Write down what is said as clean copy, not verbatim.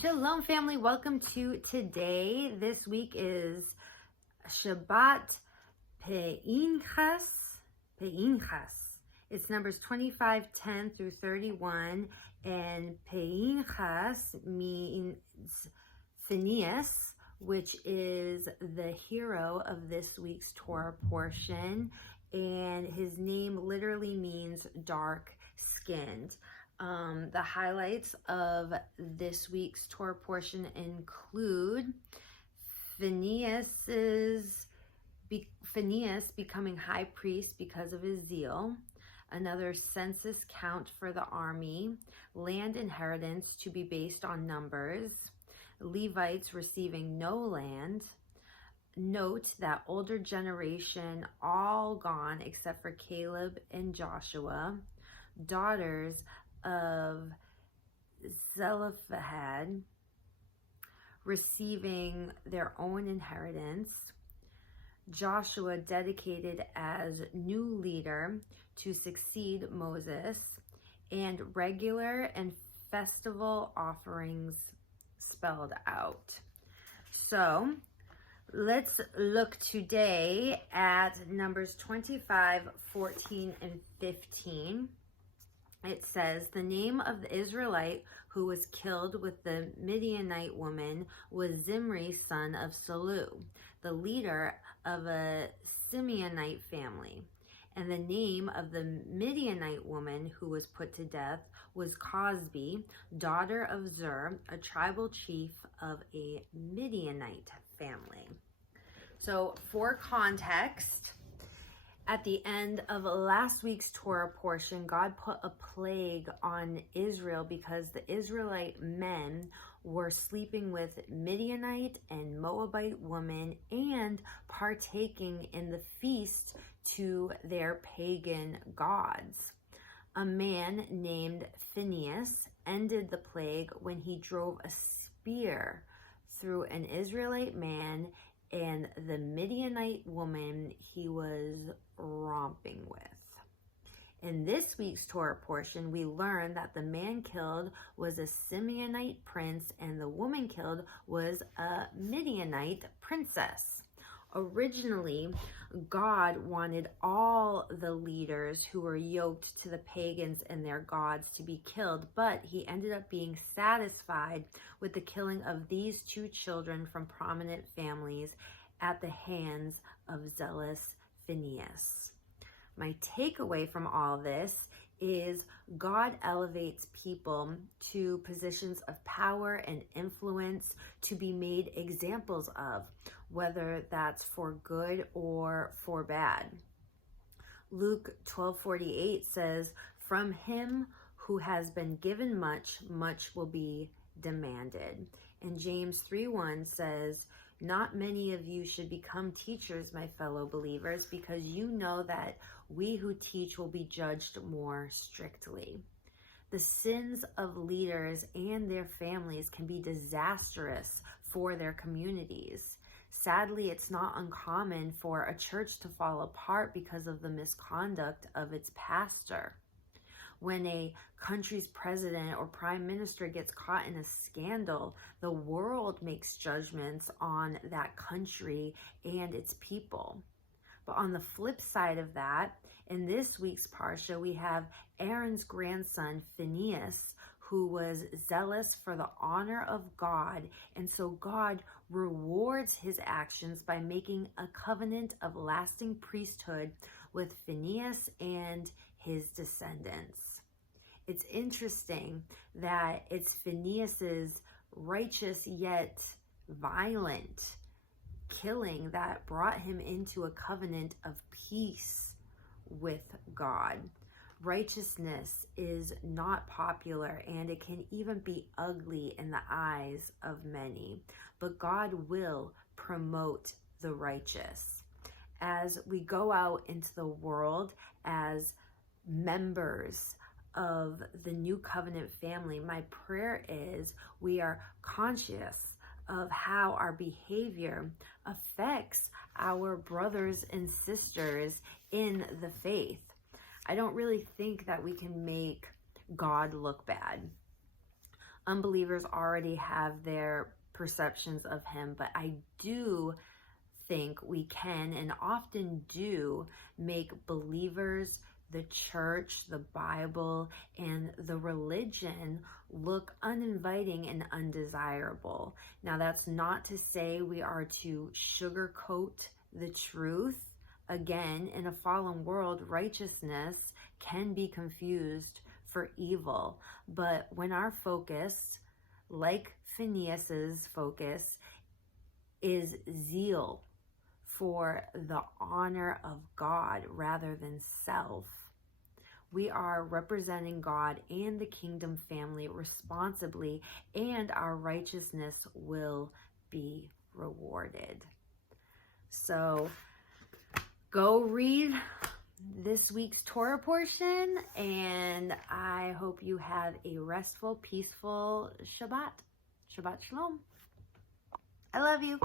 Shalom, family. Welcome to today. This week is Shabbat Pinchas. It's numbers 25:10 through 31, and Pinchas means Phineas, which is the hero of this week's Torah portion, and his name literally means dark-skinned. The highlights of this week's Torah portion include Phineas becoming high priest because of his zeal, another census count for the army, land inheritance to be based on numbers, Levites receiving no land, note that older generation all gone except for Caleb and Joshua, daughters of Zelophehad receiving their own inheritance, Joshua dedicated as new leader to succeed Moses, and regular and festival offerings spelled out. So let's look today at Numbers 25, 14, and 15. It says, the name of the Israelite who was killed with the Midianite woman was Zimri, son of Salu, the leader of a Simeonite family. And the name of the Midianite woman who was put to death was Cosbi, daughter of Zur, a tribal chief of a Midianite family. So for context, at the end of last week's Torah portion, God put a plague on Israel because the Israelite men were sleeping with Midianite and Moabite women and partaking in the feast to their pagan gods. A man named Phineas ended the plague when he drove a spear through an Israelite man and the Midianite woman he was romping with. In this week's Torah portion, we learn that the man killed was a Simeonite prince and the woman killed was a Midianite princess. Originally, God wanted all the leaders who were yoked to the pagans and their gods to be killed, but he ended up being satisfied with the killing of these two children from prominent families at the hands of zealous Phineas. My takeaway from all this is God elevates people to positions of power and influence to be made examples of, whether that's for good or for bad. Luke 12:48 says, from him who has been given much, much will be demanded. And James 3:1 says, not many of you should become teachers, my fellow believers, because you know that we who teach will be judged more strictly. The sins of leaders and their families can be disastrous for their communities. Sadly, it's not uncommon for a church to fall apart because of the misconduct of its pastor. When a country's president or prime minister gets caught in a scandal, the world makes judgments on that country and its people. But on the flip side of that, in this week's Parsha, we have Aaron's grandson, Phineas, who was zealous for the honor of God. And so God rewards his actions by making a covenant of lasting priesthood with Phineas and his descendants. It's interesting that it's Phineas's righteous yet violent killing that brought him into a covenant of peace with God. Righteousness is not popular and it can even be ugly in the eyes of many, but God will promote the righteous. As we go out into the world as members of the new covenant family, my prayer is we are conscious of how our behavior affects our brothers and sisters in the faith. I don't really think that we can make God look bad. Unbelievers already have their perceptions of him, but I do think we can and often do make believers, the church, the Bible, and the religion look uninviting and undesirable. Now, that's not to say we are to sugarcoat the truth. Again, in a fallen world, righteousness can be confused for evil. But when our focus, like Phineas's focus, is zeal for the honor of God rather than self, we are representing God and the kingdom family responsibly, and our righteousness will be rewarded. So go read this week's Torah portion, and I hope you have a restful, peaceful Shabbat. Shabbat Shalom. I love you.